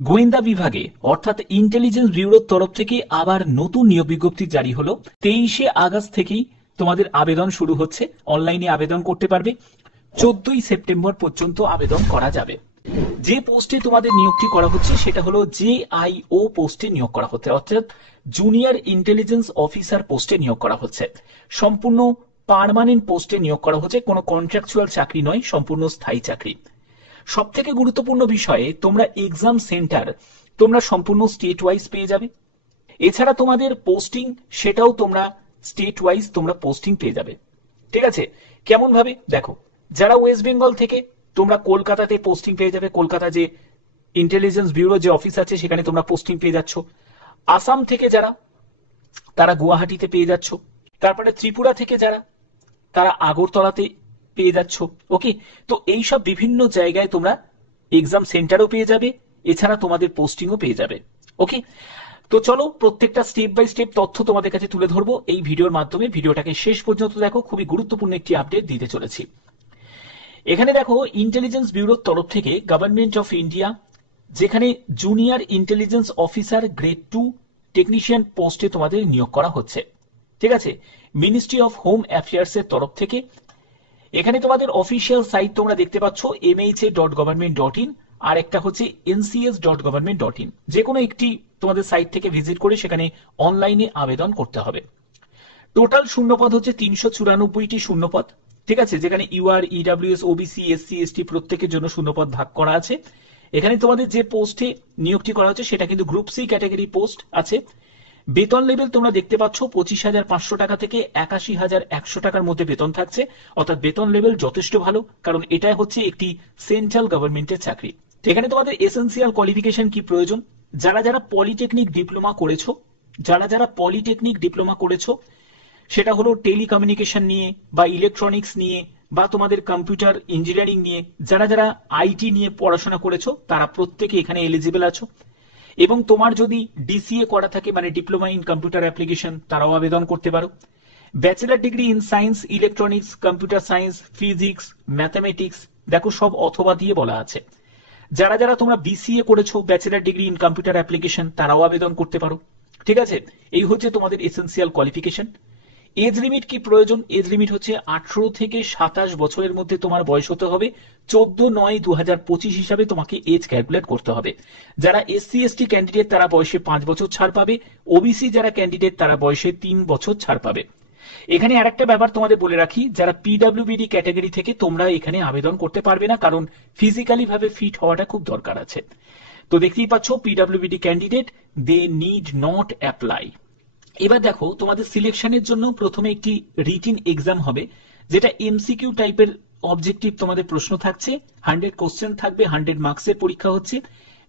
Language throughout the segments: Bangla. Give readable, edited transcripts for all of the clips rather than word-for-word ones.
গোয়েন্দা বিভাগে অর্থাৎ ইন্টেলিজেন্স ব্যুরোর তরফ থেকে আবার নতুন নিয়োগ বিজ্ঞপ্তি জারি হলো। 23শে আগস্ট থেকেই তোমাদের আবেদন শুরু হচ্ছে, অনলাইনে আবেদন করতে পারবে। 14ই সেপ্টেম্বর পর্যন্ত আবেদন করা যাবে। যে পোস্টে তোমাদের নিয়োগটি করা হচ্ছে সেটা হলো JIO পোস্টে নিয়োগ করা হচ্ছে, অর্থাৎ জুনিয়র ইন্টেলিজেন্স অফিসার পোস্টে নিয়োগ করা হচ্ছে। সম্পূর্ণ পার্মানেন্ট পোস্টে নিয়োগ করা হচ্ছে, কোনো কন্ট্রাকচুয়াল চাকরি নয়, সম্পূর্ণ স্থায়ী চাকরি। সব থেকে গুরুত্বপূর্ণ বিষয়ে তোমরা এক্সাম সেন্টার তোমরা সম্পূর্ণ স্টেট ওয়াইজ পেয়ে যাবে। এছাড়া তোমাদের পোস্টিং সেটাও তোমরা স্টেট ওয়াইজ তোমরা পোস্টিং পেয়ে যাবে। ঠিক আছে, কেমন ভাবে দেখো, যারা ওয়েস্ট বেঙ্গল থেকে তোমরা কলকাতাতে পোস্টিং পেয়ে যাবে, কলকাতা যে ইন্টেলিজেন্স ব্যুরো যে অফিস আছে সেখানে তোমরা পোস্টিং পেয়ে যাচ্ছ। আসাম থেকে যারা তারা গুয়াহাটিতে পেয়ে যাচ্ছ। তারপরে ত্রিপুরা থেকে যারা তারা আগরতলাতে পেয়ে যাচ্ছ। ওকে, তো এইসব বিভিন্ন জায়গায় তোমরা এক্সাম সেন্টারও পেয়ে যাবে, এছাড়া তোমাদের পোস্টিংও পেয়ে যাবে। ওকে, তো চলো প্রত্যেকটা স্টেপ বাই স্টেপ তথ্য তোমাদের কাছে তুলে ধরবো এই ভিডিওর মাধ্যমে। ভিডিওটাকে শেষ পর্যন্ত দেখো, খুবই গুরুত্বপূর্ণ একটি আপডেট দিতে চলেছি। এখানে দেখো, ইন্টেলিজেন্স ব্যুরোর তরফ থেকে গভর্নমেন্ট অফ ইন্ডিয়া যেখানে junior intelligence officer grade 2 technician পোস্টে তোমাদের নিয়োগ করা হচ্ছে। ঠিক আছে, মিনিস্ট্রি অফ হোম অ্যাফেয়ার্স এর তরফ থেকে এখানে তোমাদের অফিসিয়াল সাইট তোমরা দেখতে পাচ্ছ mha.government.in, আর একটা হচ্ছে ncs.government.in। যে কোনো একটি তোমাদের সাইট থেকে ভিজিট করে সেখানে অনলাইনে আবেদন করতে হবে। টোটাল শূন্যপদ হচ্ছে 394টি শূন্যপদ। ঠিক আছে, যেখানে UR, EWS, OBC, SC, ST প্রত্যেকের জন্য শূন্যপদ ভাগ করা আছে। এখানে তোমাদের যে পোস্টে নিয়োগটি করা হচ্ছে সেটা কিন্তু গ্রুপ সি ক্যাটাগরি পোস্ট আছে। বেতন লেভেল তোমরা দেখতে পাচ্ছ 25,500 টাকা থেকে 81,100 টাকার মধ্যে বেতন থাকছে, অর্থাৎ বেতন লেভেল যথেষ্ট ভালো, কারণ এটা হচ্ছে একটি সেন্ট্রাল গভর্নমেন্টের চাকরি। এখানে তোমাদের এসেন্সিয়াল কোয়ালিফিকেশন কি প্রয়োজন, যারা যারা পলিটেকনিক ডিপ্লোমা করেছো, যারা যারা পলিটেকনিক ডিপ্লোমা করেছো সেটা হলো টেলিকমিউনিকেশন নিয়ে বা ইলেকট্রনিক্স নিয়ে বা তোমাদের কম্পিউটার ইঞ্জিনিয়ারিং নিয়ে, যারা যারা আইটি নিয়ে পড়াশোনা করেছো তারা প্রত্যেকে এখানে এলিজিবল আছো। এবং তোমার যদি ডিসিএ করা থাকে মানে ডিপ্লোমা ইন কম্পিউটার অ্যাপ্লিকেশন, তারাও আবেদন করতে পারো। Bachelor degree in science, electronics, computer science, physics, mathematics, দেখো সব অথবা দিয়ে বলা আছে। যারা যারা তোমরা বিসিএ করেছো bachelor degree in computer application, তারাও আবেদন করতে পারো। ঠিক আছে, এই হচ্ছে তোমাদের এসেন্সিয়াল কোয়ালিফিকেশন। এজ লিমিট কি প্রয়োজন, এজ লিমিট হচ্ছে 18 থেকে 27 বছরের মধ্যে তোমার বয়স হতে হবে। 14/9/2025 হিসাবে তোমাকে এজ ক্যালকুলেট করতে হবে। যারা এসসি এসটি ক্যান্ডিডেট তারা বয়সে 5 বছর ছাড় পাবে, ওবিসি যারা ক্যান্ডিডেট তারা বয়সে 3 বছর ছাড় পাবে। এখানে আরেকটা ব্যাপার তোমাদের বলে রাখি, যারা পিডব্লিউবিডি ক্যাটাগরি থেকে তোমরা এখানে আবেদন করতে পারবে না, কারণ ফিজিক্যালি ভাবে ফিট হওয়াটা খুব দরকার আছে। তো দেখতেই পাচ্ছ PWBD candidate they need not apply. এবার দেখো, তোমাদের সিলেকশনের জন্য প্রথমে একটি রিটিন এক্সাম হবে, যেটা এমসিকিউ টাইপের অবজেক্টিভ তোমাদের প্রশ্ন থাকছে। 100 কোশ্চেন থাকবে, 100 মার্কসের পরীক্ষা হচ্ছে।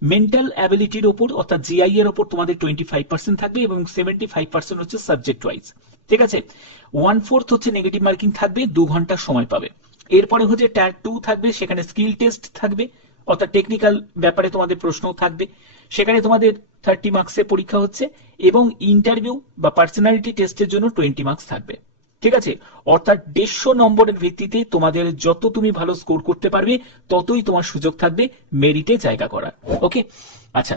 মেন্টাল অ্যাবিলিটির ওপর অর্থাৎ জিআই এর ওপর তোমাদের 25% থাকবে এবং 75% হচ্ছে সাবজেক্ট ওয়াইজ। ঠিক আছে, 1/4 হচ্ছে নেগেটিভ মার্কিং থাকবে, 2 ঘন্টা সময় পাবে। এরপরে হচ্ছে টায়ার 2 থাকবে, সেখানে স্কিল টেস্ট থাকবে, অর্থাৎ টেকনিক্যাল ব্যাপারে তোমাদের প্রশ্নও থাকবে। সেখানে তোমাদের 30 মার্কসের পরীক্ষা হচ্ছে এবং ইন্টারভিউ বা পার্সোনালিটি টেস্টের জন্য 20 মার্কস থাকবে। ঠিক আছে, অর্থাৎ 150 নম্বরের ভিত্তিতে তোমাদের যত তুমি ভালো স্কোর করতে পারবে ততই তোমার সুযোগ থাকবে মেরিটে জায়গা করার। ওকে, আচ্ছা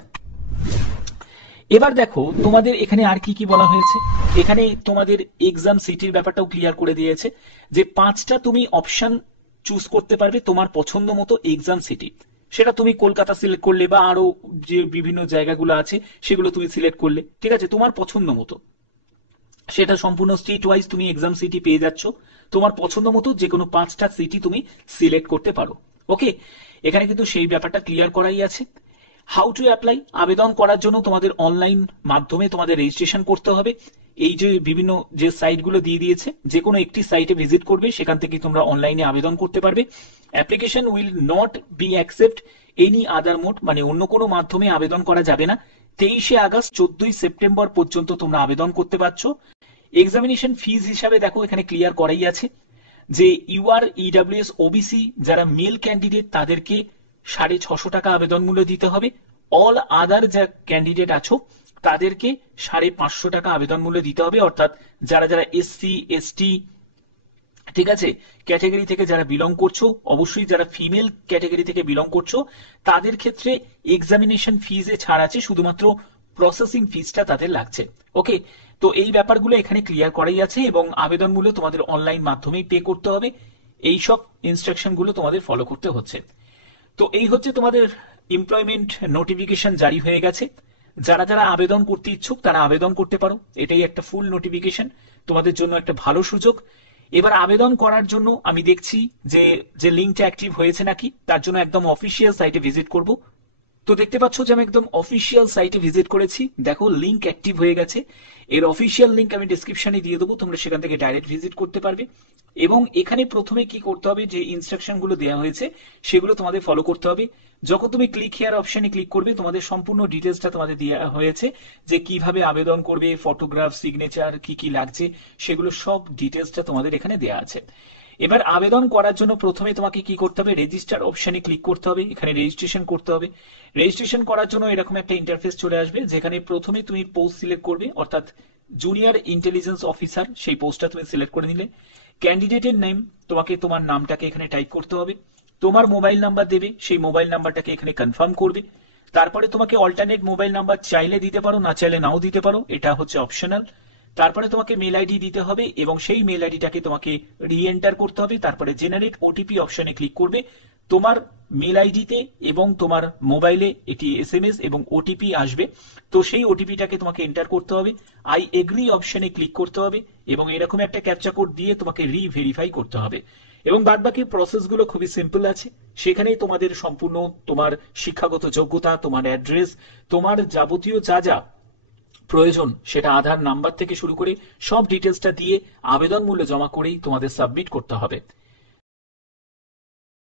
এবার দেখো তোমাদের এখানে আর কি কি বলা হয়েছে। এখানে তোমাদের এক্সাম সিটির ব্যাপারটাও ক্লিয়ার করে দিয়েছে যে 5টা তুমি অপশন চুজ করতে পারবে তোমার পছন্দ মতো এক্সাম সিটি। সেটা তুমি কলকাতা সিলেক্ট করলে বা আরো যে বিভিন্ন জায়গাগুলো আছে সেগুলো তুমি সিলেক্ট করলে। ঠিক আছে, তোমার পছন্দ মতো, সেটা সম্পূর্ণ স্টেট ওয়াইজ তুমি এক্সাম সিটি পেয়ে যাচ্ছ। তোমার পছন্দ মতো যে কোনো 5টা সিটি তুমি সিলেক্ট করতে পারো। ওকে, এখানে কিন্তু সেই ব্যাপারটা ক্লিয়ার করাই আছে। হাউ টু অ্যাপ্লাই, আবেদন করার জন্য তোমাদের অনলাইন মাধ্যমে তোমাদের রেজিস্ট্রেশন করতে হবে। এই যে বিভিন্ন যে সাইটগুলো দিয়ে দিয়েছে যে কোনো একটি সাইটে ভিজিট করবে, সেখান থেকে তোমরা অনলাইনে আবেদন করতে পারবে। Application will not be accept any other mode, মানে অন্য কোনো মাধ্যমে আবেদন করা যাবে না। 23শে আগস্ট 14ই সেপ্টেম্বর পর্যন্ত তোমরা আবেদন করতে পারছো। এক্সামিনেশন ফিজ হিসাবে দেখো এখানে ক্লিয়ার করাই আছে যে ইউআর, ইডব্লিউএস, ওবিসি যারা মেল ক্যান্ডিডেট তাদেরকে 650 টাকা আবেদন মূল্য দিতে হবে। অল আদার যা ক্যান্ডিডেট আছো তাদেরকে 550 টাকা আবেদন মূল্য দিতে হবে, অর্থাৎ যারা যারা এসসি, এসটি, ঠিক আছে। ক্যাটাগরি থেকে যারা বিলং করছো, অবশ্যই যারা ফিমেল ক্যাটাগরি থেকে বিলং করছো তাদের ক্ষেত্রে এক্সামিনেশন ফিজে ছাড় আছে, শুধুমাত্র প্রসেসিং ফিজটা তাদের লাগছে। ওকে, তো এই ব্যাপারগুলো এখানে ক্লিয়ার করাই আছে এবং আবেদন মূল্য তোমাদের অনলাইন মাধ্যমেই পে করতে হবে। এই সব ইনস্ট্রাকশন গুলো তোমাদের ফলো করতে হচ্ছে। তো এই হচ্ছে তোমাদের এমপ্লয়মেন্ট নোটিফিকেশন জারি হয়ে গেছে। যারা যারা আবেদন করতে ইচ্ছুক তারা আবেদন করতে পারো, এটাই একটা ফুল নোটিফিকেশন, তোমাদের জন্য একটা ভালো সুযোগ। এবার আবেদন করার জন্য আমি দেখছি যে যে লিঙ্কটা অ্যাক্টিভ হয়েছে নাকি, তার জন্য একদম অফিসিয়াল সাইটে ভিজিট করব। তো দেখতে পাচ্ছ যে আমি একদম অফিসিয়াল সাইটে ভিজিট করেছি, দেখো লিঙ্ক অ্যাক্টিভ হয়ে গেছে। এর অফিসিয়াল লিঙ্ক আমি ডিসক্রিপশনে দিয়ে দেবো, তোমরা সেখান থেকে ডাইরেক্ট ভিজিট করতে পারবে। এবং এখানে প্রথমে কি করতে হবে, যে ইনস্ট্রাকশন গুলো দেওয়া হয়েছে সেগুলো তোমাদের ফলো করতে হবে। যখন তুমি ক্লিক হিয়ার অপশনে ক্লিক করবে তোমাদের সম্পূর্ণ ডিটেলসটা তোমাদের দেওয়া হয়েছে, যে কিভাবে আবেদন করবে, ফটোগ্রাফ, সিগনেচার, কি কি লাগছে, সেগুলো সব ডিটেলসটা তোমাদের এখানে দেওয়া আছে। এবার আবেদন করার জন্য প্রথমে তোমাকে কি করতে হবে, রেজিস্টার অপশনে ক্লিক করতে হবে, এখানে রেজিস্ট্রেশন করতে হবে। রেজিস্ট্রেশন করার জন্য এরকম একটা ইন্টারফেস চলে আসবে, যেখানে প্রথমে তুমি পোস্ট সিলেক্ট করবে, অর্থাৎ জুনিয়র ইন্টেলিজেন্স অফিসার, সেই পোস্টটা তুমি সিলেক্ট করে নিলে। ক্যান্ডিডেটের নেম, তোমাকে তোমার নামটাকে এখানে টাইপ করতে হবে। তোমার মোবাইল নাম্বার দেবে, সেই মোবাইল নাম্বারটাকে এখানে কনফার্ম করবে। তারপরে তোমাকে অল্টারনেট মোবাইল নাম্বার চাইলে দিতে পারো, না চাইলে নাও দিতে পারো, এটা হচ্ছে অপশনাল। তারপরে তোমাকে মেল আইডি দিতে হবে এবং সেই মেল আইডিটাকে তোমাকে রি এন্টার করতে হবে। তারপরে জেনারেট ওটিপি অপশনে ক্লিক করবে। তোমার মেল আইডিতে এবং তোমার মোবাইলে এটি এসএমএস এবং ওটিপি আসবে, তো সেই ওটিপিটাকে তোমাকে এন্টার করতে হবে। আই এগ্রি অপশনে ক্লিক করতে হবে এবং এরকম একটা ক্যাপচা কোড দিয়ে তোমাকে রি ভেরিফাই করতে হবে। এবং বাদ বাকি প্রসেসগুলো খুবই সিম্পল আছে, সেখানেই তোমাদের সম্পূর্ণ তোমার শিক্ষাগত যোগ্যতা, তোমার অ্যাড্রেস, তোমার যাবতীয় যা যা প্রয়োজন, সেটা আধার নাম্বার থেকে শুরু করে সব ডিটেলসটা দিয়ে আবেদন মূল্য জমা করেই তোমাদের সাবমিট করতে হবে।